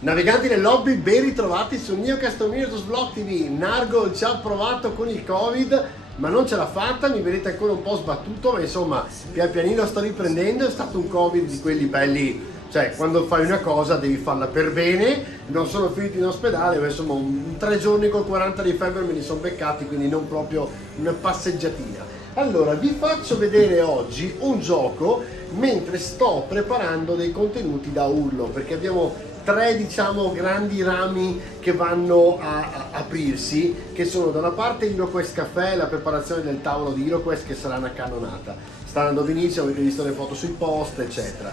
Naviganti nel lobby, ben ritrovati sul mio Castomir Vlog TV. Nargol ci ha provato con il Covid, ma non ce l'ha fatta, mi vedete ancora un po' sbattuto, ma insomma pian pianino sto riprendendo. È stato un Covid di quelli belli, cioè quando fai una cosa devi farla per bene. Non sono finito in ospedale, ma insomma 3 giorni con 40 di febbre me li sono beccati, quindi non proprio una passeggiatina. Allora, vi faccio vedere oggi un gioco mentre sto preparando dei contenuti da urlo, perché abbiamo 3 diciamo grandi rami che vanno a aprirsi, che sono da una parte HeroQuest Café, la preparazione del tavolo di HeroQuest che sarà una cannonata, sta andando benissimo, avete visto le foto sui post eccetera.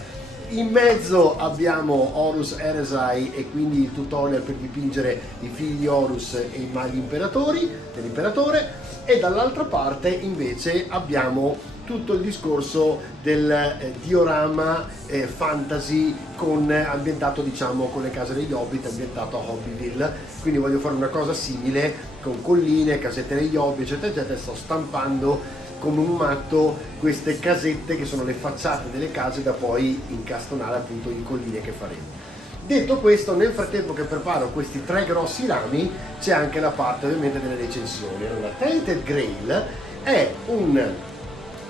In mezzo abbiamo Horus Heresy e quindi il tutorial per dipingere i figli Horus e i maghi imperatori dell'imperatore, e dall'altra parte invece abbiamo tutto il discorso del diorama fantasy ambientato diciamo con le case degli Hobbit, ambientato a Hobbitville, quindi voglio fare una cosa simile con colline, casette degli Hobbit eccetera eccetera. Sto stampando come un matto queste casette che sono le facciate delle case da poi incastonare appunto in colline che faremo. Detto questo, nel frattempo che preparo questi 3 grossi rami c'è anche la parte ovviamente delle recensioni. Allora, Tainted Grail è un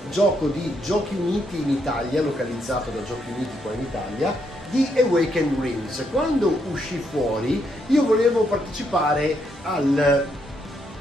gioco di Giochi Uniti in Italia, localizzato da Giochi Uniti qua in Italia, di Awakened Realms. Quando uscì fuori io volevo partecipare al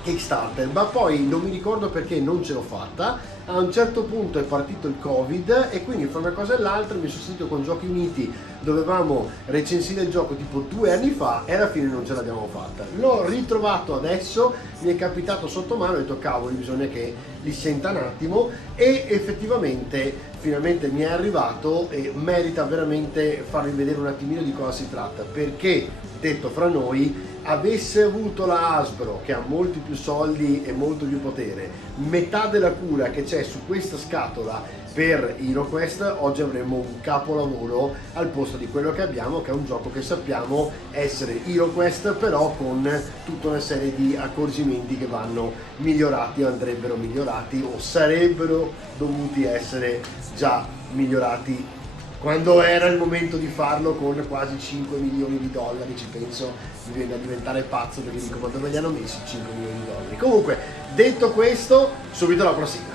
Kickstarter, ma poi non mi ricordo perché non ce l'ho fatta. A un certo punto è partito il Covid e quindi fra una cosa e l'altra mi sono sentito con Giochi Uniti, dovevamo recensire il gioco tipo 2 anni fa e alla fine non ce l'abbiamo fatta. L'ho ritrovato adesso, mi è capitato sotto mano e ho detto cavoli, bisogna che li senta un attimo, e effettivamente finalmente mi è arrivato e merita veramente farvi vedere un attimino di cosa si tratta, perché detto fra noi, avesse avuto la Hasbro, che ha molti più soldi e molto più potere, metà della cura che c'è su questa scatola per HeroQuest, oggi avremmo un capolavoro al posto di quello che abbiamo, che è un gioco che sappiamo essere HeroQuest, però con tutta una serie di accorgimenti che vanno migliorati o andrebbero migliorati o sarebbero dovuti essere già migliorati quando era il momento di farlo, con quasi 5 milioni di dollari. Ci penso, mi viene a diventare pazzo perché dico ma dove li hanno messi 5 milioni di dollari. Comunque, detto questo, subito la prossima.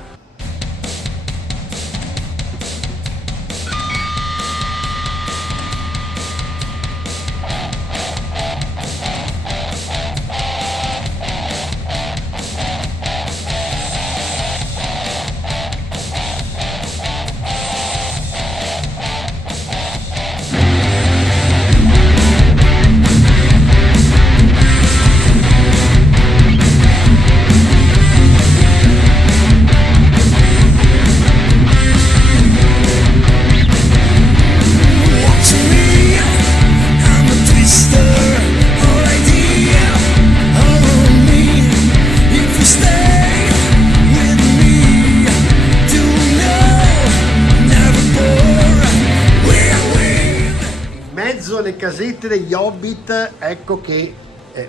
Le casette degli Hobbit, ecco che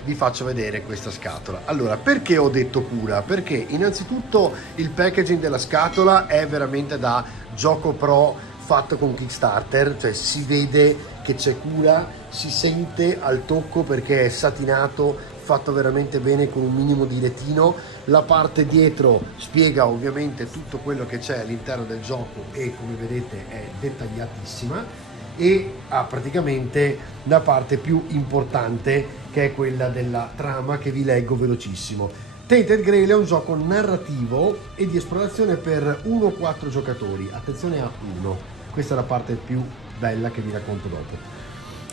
vi faccio vedere questa scatola. Allora, perché ho detto cura? Perché innanzitutto il packaging della scatola è veramente da gioco pro fatto con Kickstarter, cioè si vede che c'è cura, si sente al tocco perché è satinato, fatto veramente bene con un minimo di retino. La parte dietro spiega ovviamente tutto quello che c'è all'interno del gioco e come vedete è dettagliatissima, e ha praticamente la parte più importante che è quella della trama, che vi leggo velocissimo. Tainted Grail è un gioco narrativo e di esplorazione per 1 o 4 giocatori, attenzione a 1, questa è la parte più bella che vi racconto dopo.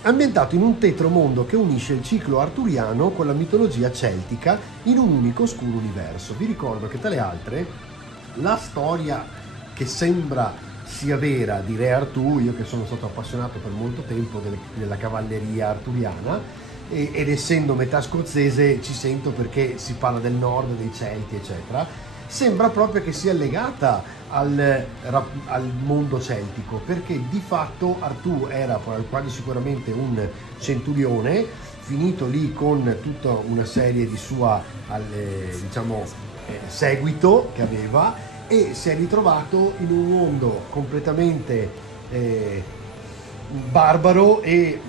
Ambientato in un tetro mondo che unisce il ciclo arturiano con la mitologia celtica in un unico oscuro universo. Vi ricordo che tra le altre la storia che sembra sia vera di Re Artù, io che sono stato appassionato per molto tempo della cavalleria arturiana ed essendo metà scozzese ci sento perché si parla del nord, dei Celti eccetera, sembra proprio che sia legata al mondo celtico, perché di fatto Artù era quasi sicuramente un centurione finito lì con tutta una serie di sua seguito che aveva, e si è ritrovato in un mondo completamente barbaro e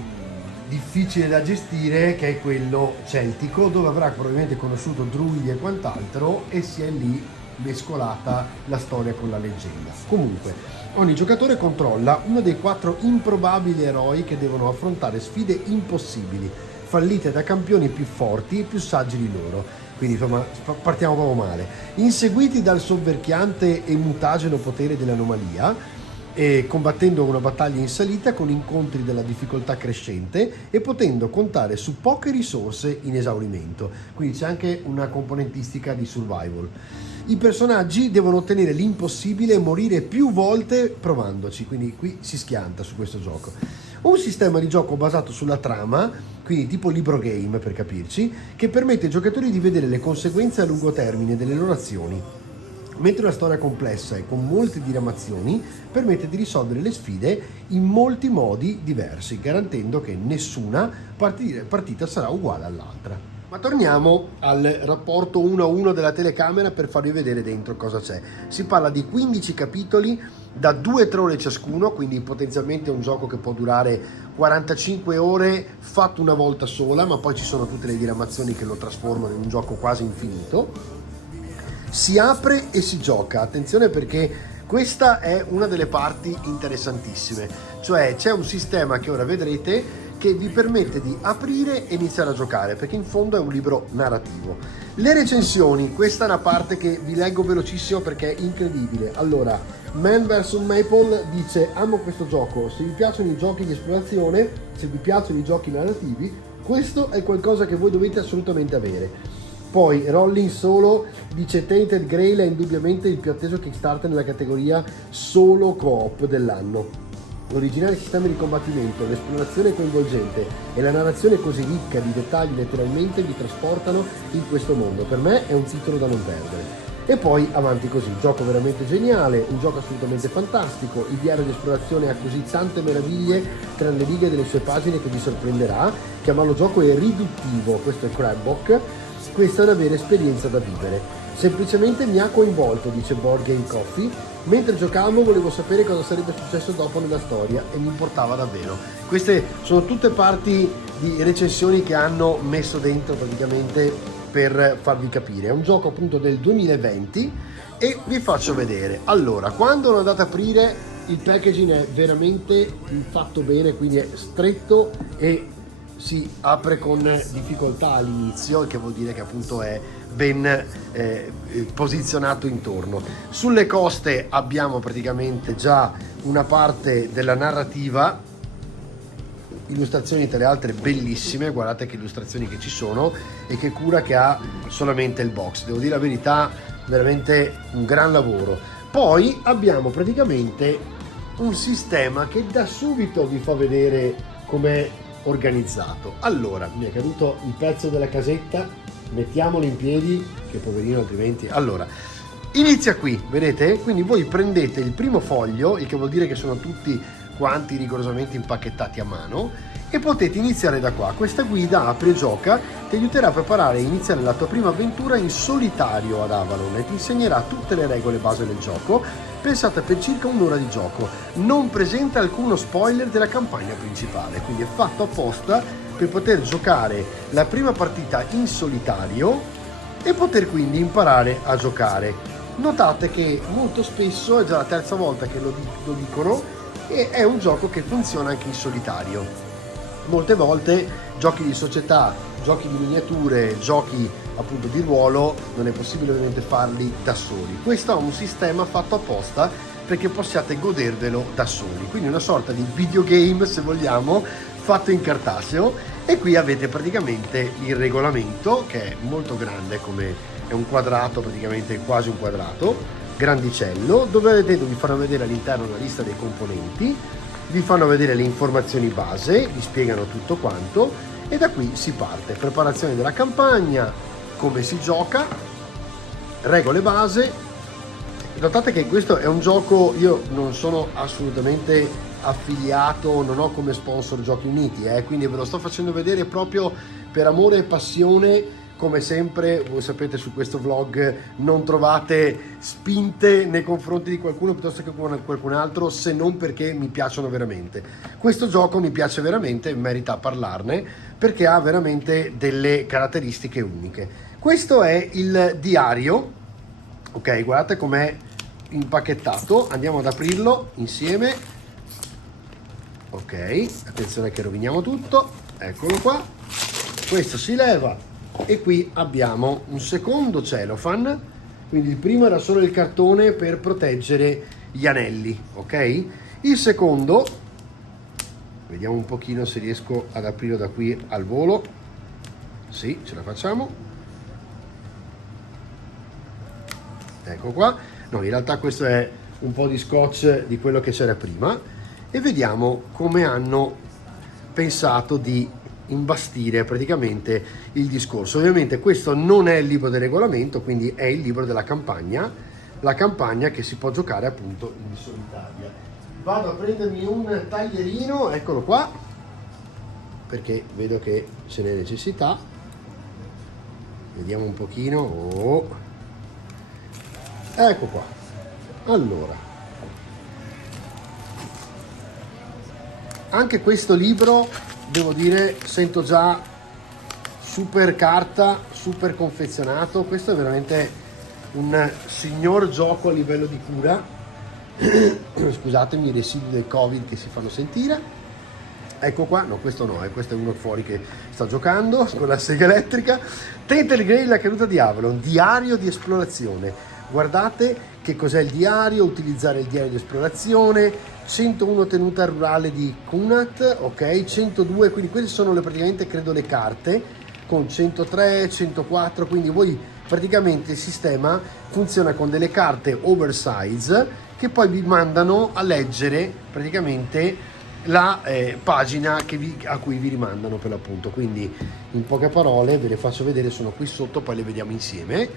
difficile da gestire, che è quello celtico, dove avrà probabilmente conosciuto druidi e quant'altro, e si è lì mescolata la storia con la leggenda. Comunque, ogni giocatore controlla uno dei 4 improbabili eroi che devono affrontare sfide impossibili, fallite da campioni più forti e più saggi di loro. Quindi insomma partiamo proprio male. Inseguiti dal sovverchiante e mutageno potere dell'anomalia, e combattendo una battaglia in salita con incontri della difficoltà crescente e potendo contare su poche risorse in esaurimento. Quindi c'è anche una componentistica di survival. I personaggi devono ottenere l'impossibile e morire più volte provandoci, quindi qui si schianta su questo gioco. Un sistema di gioco basato sulla trama, quindi tipo libro game per capirci, che permette ai giocatori di vedere le conseguenze a lungo termine delle loro azioni, mentre una storia complessa e con molte diramazioni permette di risolvere le sfide in molti modi diversi, garantendo che nessuna partita sarà uguale all'altra. Ma torniamo al rapporto 1-1 della telecamera per farvi vedere dentro cosa c'è. Si parla di 15 capitoli da 2-3 ore ciascuno, quindi potenzialmente è un gioco che può durare 45 ore fatto una volta sola, ma poi ci sono tutte le diramazioni che lo trasformano in un gioco quasi infinito. Si apre e si gioca, attenzione perché questa è una delle parti interessantissime, cioè c'è un sistema che ora vedrete che vi permette di aprire e iniziare a giocare, perché in fondo è un libro narrativo. Le recensioni, questa è una parte che vi leggo velocissimo perché è incredibile. Allora, Man vs Maple dice: amo questo gioco, se vi piacciono i giochi di esplorazione, se vi piacciono i giochi narrativi, questo è qualcosa che voi dovete assolutamente avere. Poi Rolling Solo dice: Tainted Grail è indubbiamente il più atteso Kickstarter nella categoria solo co-op dell'anno. L'originale sistema di combattimento, l'esplorazione coinvolgente e la narrazione così ricca di dettagli letteralmente vi trasportano in questo mondo. Per me è un titolo da non perdere. E poi avanti così, gioco veramente geniale, un gioco assolutamente fantastico, il diario di esplorazione ha così tante meraviglie tra le righe delle sue pagine che vi sorprenderà, chiamarlo gioco è riduttivo, questo è Crabbook. Questa è una vera esperienza da vivere. Semplicemente mi ha coinvolto, dice Board Game Coffee. Mentre giocavo volevo sapere cosa sarebbe successo dopo nella storia e mi importava davvero. Queste sono tutte parti di recensioni che hanno messo dentro praticamente per farvi capire. È un gioco appunto del 2020 e vi faccio vedere. Allora, quando lo andate ad aprire, il packaging è veramente fatto bene, quindi è stretto e si apre con difficoltà all'inizio, il che vuol dire che appunto è ben posizionato intorno. Sulle coste abbiamo praticamente già una parte della narrativa, illustrazioni tra le altre bellissime, guardate che illustrazioni che ci sono e che cura che ha solamente il box, devo dire la verità, veramente un gran lavoro. Poi abbiamo praticamente un sistema che da subito vi fa vedere com'è organizzato. Allora, mi è caduto il pezzo della casetta, mettiamolo in piedi che poverino altrimenti. Allora, inizia qui, vedete? Quindi voi prendete il primo foglio, il che vuol dire che sono tutti quanti rigorosamente impacchettati a mano, e potete iniziare da qua. Questa guida apri e gioca ti aiuterà a preparare e iniziare la tua prima avventura in solitario ad Avalon e ti insegnerà tutte le regole base del gioco, pensata per circa un'ora di gioco. Non presenta alcuno spoiler della campagna principale, quindi è fatto apposta per poter giocare la prima partita in solitario e poter quindi imparare a giocare. Notate che molto spesso, è già la terza volta che lo dicono, e è un gioco che funziona anche in solitario. Molte volte giochi di società, giochi di miniature, giochi appunto di ruolo non è possibile ovviamente farli da soli. Questo ha un sistema fatto apposta perché possiate godervelo da soli, quindi una sorta di videogame, se vogliamo, fatto in cartaceo. E qui avete praticamente il regolamento, che è molto grande, come è un quadrato, praticamente quasi un quadrato grandicello, dove vi fanno vedere all'interno la lista dei componenti, vi fanno vedere le informazioni base, vi spiegano tutto quanto e da qui si parte. Preparazione della campagna, come si gioca, regole base. Notate che questo è un gioco, io non sono assolutamente affiliato, non ho come sponsor Giochi Uniti, quindi ve lo sto facendo vedere proprio per amore e passione come sempre, voi sapete, su questo vlog non trovate spinte nei confronti di qualcuno piuttosto che qualcun altro, se non perché mi piacciono veramente. Questo gioco mi piace veramente, merita parlarne, perché ha veramente delle caratteristiche uniche. Questo è il diario, ok, guardate com'è impacchettato, andiamo ad aprirlo insieme. Ok, attenzione che roviniamo tutto, eccolo qua, questo si leva e qui abbiamo un secondo cellophane, quindi il primo era solo il cartone per proteggere gli anelli, ok? Il secondo, vediamo un pochino se riesco ad aprirlo da qui al volo, sì, ce la facciamo, ecco qua. No, in realtà questo è un po' di scotch di quello che c'era prima, e vediamo come hanno pensato di imbastire praticamente il discorso. Ovviamente questo non è il libro del regolamento, quindi è il libro della campagna, la campagna che si può giocare appunto in solitaria. Vado a prendermi un taglierino, eccolo qua, perché vedo che ce n'è necessità. Vediamo un pochino. Oh. Ecco qua. Allora, anche questo libro, devo dire, sento già super carta, super confezionato. Questo è veramente un signor gioco a livello di cura. Scusatemi i residui del Covid che si fanno sentire. Ecco qua, no, questo no, questo è uno fuori che sta giocando con la sega elettrica. Tainted Grail, la caduta di Avalon, diario di esplorazione. Guardate che cos'è il diario, utilizzare il diario di esplorazione. 101 tenuta rurale di Kunat, ok, 102, quindi queste sono praticamente credo le carte, con 103, 104, quindi voi praticamente il sistema funziona con delle carte oversize che poi vi mandano a leggere praticamente la pagina a cui vi rimandano per l'appunto. Quindi in poche parole ve le faccio vedere, sono qui sotto, poi le vediamo insieme.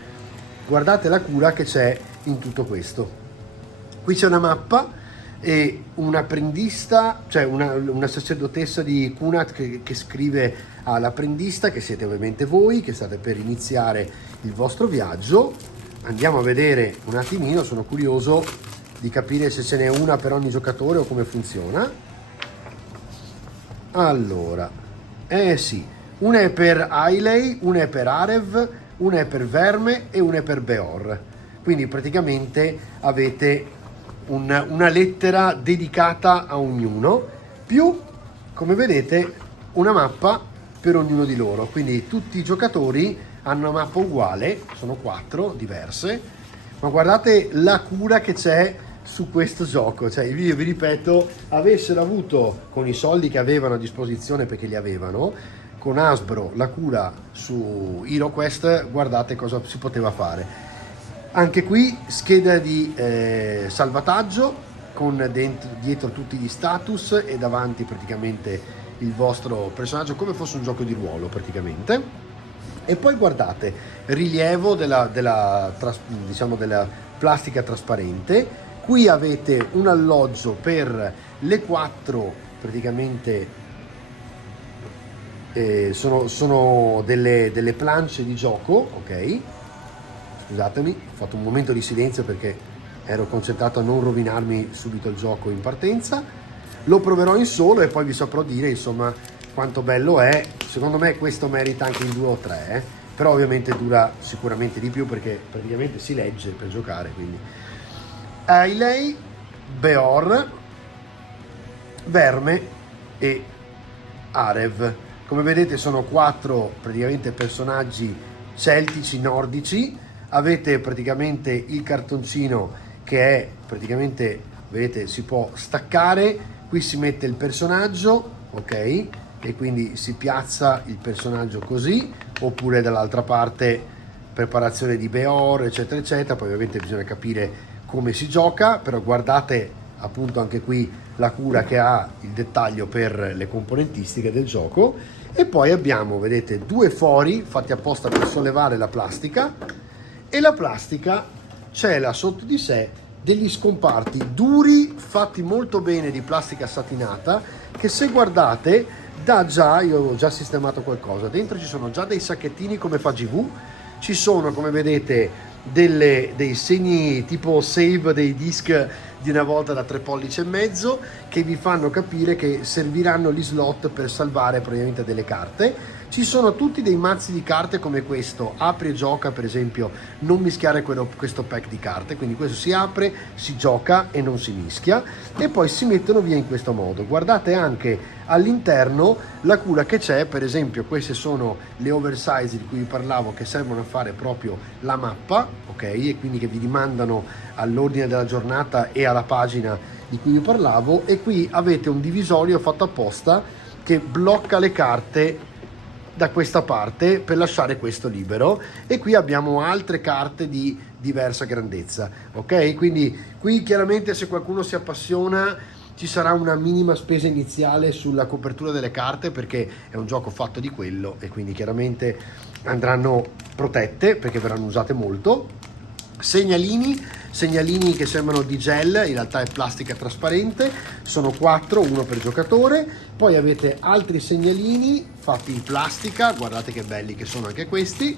Guardate la cura che c'è in tutto questo. Qui c'è una mappa e un apprendista, cioè una sacerdotessa di Kunat che scrive all'apprendista, che siete ovviamente voi, che state per iniziare il vostro viaggio. Andiamo a vedere un attimino, sono curioso di capire se ce n'è una per ogni giocatore o come funziona. Allora, sì, una è per Ailey, una è per Arev, una è per Verme e una è per Beor. Quindi praticamente avete una lettera dedicata a ognuno, più, come vedete, una mappa per ognuno di loro. Quindi tutti i giocatori hanno una mappa uguale, sono 4 diverse, ma guardate la cura che c'è su questo gioco. Cioè, io vi ripeto, avessero avuto, con i soldi che avevano a disposizione, perché li avevano, con Hasbro la cura su HeroQuest, guardate cosa si poteva fare. Anche qui scheda di salvataggio con dietro tutti gli status e davanti praticamente il vostro personaggio, come fosse un gioco di ruolo praticamente. E poi guardate, rilievo della plastica trasparente. Qui avete un alloggio per le 4 praticamente, sono delle planche di gioco, ok? Scusatemi, ho fatto un momento di silenzio perché ero concentrato a non rovinarmi subito il gioco in partenza. Lo proverò in solo e poi vi saprò dire insomma quanto bello è. Secondo me questo merita anche in 2 o 3, però ovviamente dura sicuramente di più perché praticamente si legge per giocare. Quindi Ailey, Beor, Verme e Arev. Come vedete sono 4 praticamente personaggi celtici, nordici. Avete praticamente il cartoncino che è praticamente, vedete, si può staccare, qui si mette il personaggio, ok, e quindi si piazza il personaggio così, oppure dall'altra parte preparazione di Beor, eccetera eccetera. Poi ovviamente bisogna capire come si gioca, però guardate appunto anche qui la cura che ha, il dettaglio per le componentistiche del gioco. E poi abbiamo, vedete, 2 fori fatti apposta per sollevare la plastica, e la plastica cela sotto di sé degli scomparti duri fatti molto bene di plastica satinata, che se guardate dà già, io ho già sistemato qualcosa, dentro ci sono già dei sacchettini come fa GV, ci sono come vedete dei segni tipo save dei disc di una volta da 3,5 pollici che vi fanno capire che serviranno gli slot per salvare praticamente delle carte. Ci sono tutti dei mazzi di carte come questo, apri e gioca, per esempio non mischiare questo pack di carte, quindi questo si apre, si gioca e non si mischia, e poi si mettono via in questo modo. Guardate anche all'interno la cura che c'è, per esempio queste sono le oversize di cui vi parlavo, che servono a fare proprio la mappa, ok? E quindi che vi rimandano all'ordine della giornata e alla pagina di cui vi parlavo, e qui avete un divisorio fatto apposta che blocca le carte da questa parte per lasciare questo libero, e qui abbiamo altre carte di diversa grandezza, ok? Quindi qui chiaramente, se qualcuno si appassiona, ci sarà una minima spesa iniziale sulla copertura delle carte, perché è un gioco fatto di quello, e quindi chiaramente andranno protette perché verranno usate molto. Segnalini che sembrano di gel, in realtà è plastica trasparente, sono 4, uno per giocatore. Poi avete altri segnalini fatti in plastica, guardate che belli che sono anche questi.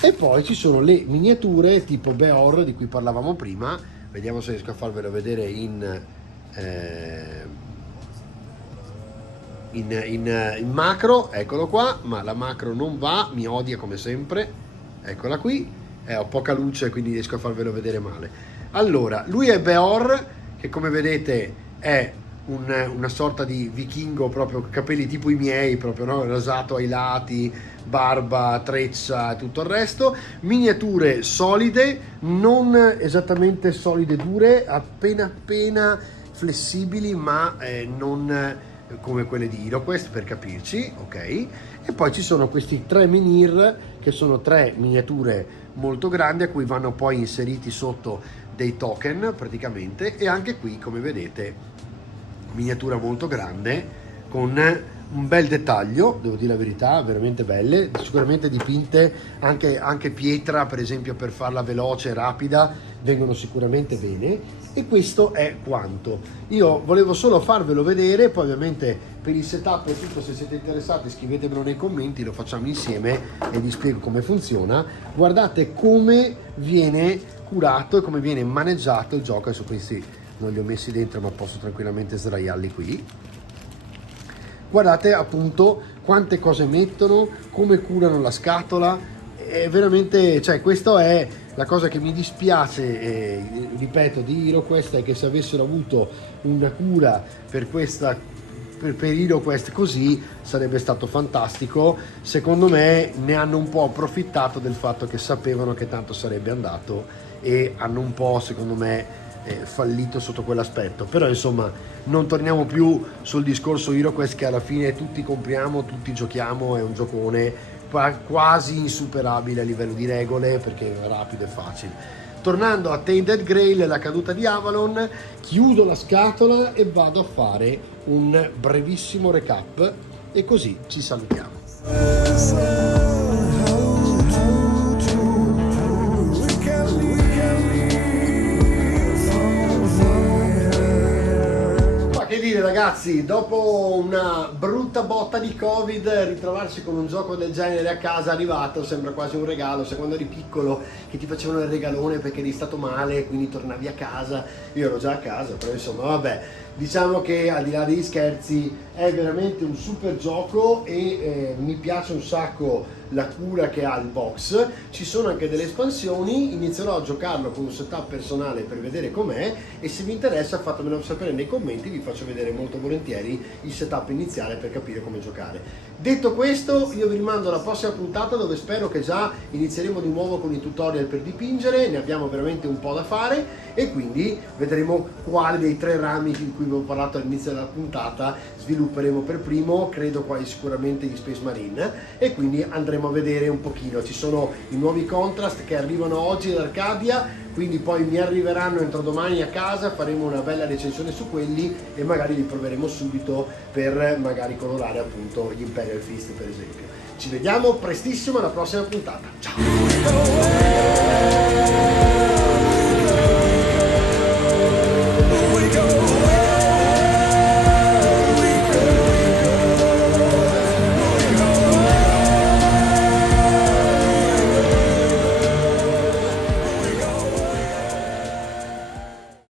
E poi ci sono le miniature tipo Beor di cui parlavamo prima, vediamo se riesco a farvelo vedere in macro, eccolo qua, ma la macro non va, mi odia come sempre, eccola qui. Ho poca luce, quindi riesco a farvelo vedere male. Allora, lui è Beor, che come vedete è una sorta di vichingo, proprio capelli tipo i miei, proprio, no? Rasato ai lati, barba, treccia e tutto il resto. Miniature solide, non esattamente solide dure, appena flessibili, ma non come quelle di HeroQuest, per capirci, ok? E poi ci sono questi 3 Menhir, che sono 3 miniature molto grandi a cui vanno poi inseriti sotto dei token praticamente, e anche qui come vedete miniatura molto grande con un bel dettaglio, devo dire la verità, veramente belle, sicuramente dipinte anche pietra, per esempio, per farla veloce e rapida, vengono sicuramente bene. E questo è quanto. Io volevo solo farvelo vedere, poi ovviamente per il setup e tutto, se siete interessati scrivetemelo nei commenti, lo facciamo insieme e vi spiego come funziona. Guardate come viene curato e come viene maneggiato il gioco. Adesso questi non li ho messi dentro, ma posso tranquillamente sdraiarli qui. Guardate appunto quante cose mettono, come curano la scatola, è veramente, cioè, questo è la cosa che mi dispiace, ripeto, di HeroQuest, è che se avessero avuto una cura per HeroQuest così sarebbe stato fantastico. Secondo me ne hanno un po' approfittato del fatto che sapevano che tanto sarebbe andato, e hanno un po', secondo me, fallito sotto quell'aspetto. Però insomma, non torniamo più sul discorso HeroQuest, che alla fine tutti compriamo, tutti giochiamo, è un giocone quasi insuperabile a livello di regole, perché è rapido e facile. Tornando a Tainted Grail, la caduta di Avalon, chiudo la scatola e vado a fare un brevissimo recap, e così ci salutiamo. Che dire, ragazzi, dopo una brutta botta di Covid, ritrovarsi con un gioco del genere a casa arrivato sembra quasi un regalo. Se quando eri piccolo che ti facevano il regalone perché eri stato male, quindi tornavi a casa, io ero già a casa, però insomma vabbè, diciamo che al di là degli scherzi è veramente un super gioco, e mi piace un sacco la cura che ha il box. Ci sono anche delle espansioni, inizierò a giocarlo con un setup personale per vedere com'è, e se vi interessa fatemelo sapere nei commenti, vi faccio vedere molto volentieri il setup iniziale per capire come giocare. Detto questo, io vi rimando alla prossima puntata, dove spero che già inizieremo di nuovo con i tutorial per dipingere, ne abbiamo veramente un po' da fare, e quindi vedremo quale dei 3 rami di cui vi ho parlato all'inizio della puntata svilupperemo per primo. Credo quasi sicuramente gli Space Marine, e quindi andremo a vedere un pochino. Ci sono i nuovi contrast che arrivano oggi ad Arcadia, quindi poi mi arriveranno entro domani a casa, faremo una bella recensione su quelli, e magari li proveremo subito per magari colorare appunto gli Imperial Fist, per esempio. Ci vediamo prestissimo alla prossima puntata, ciao!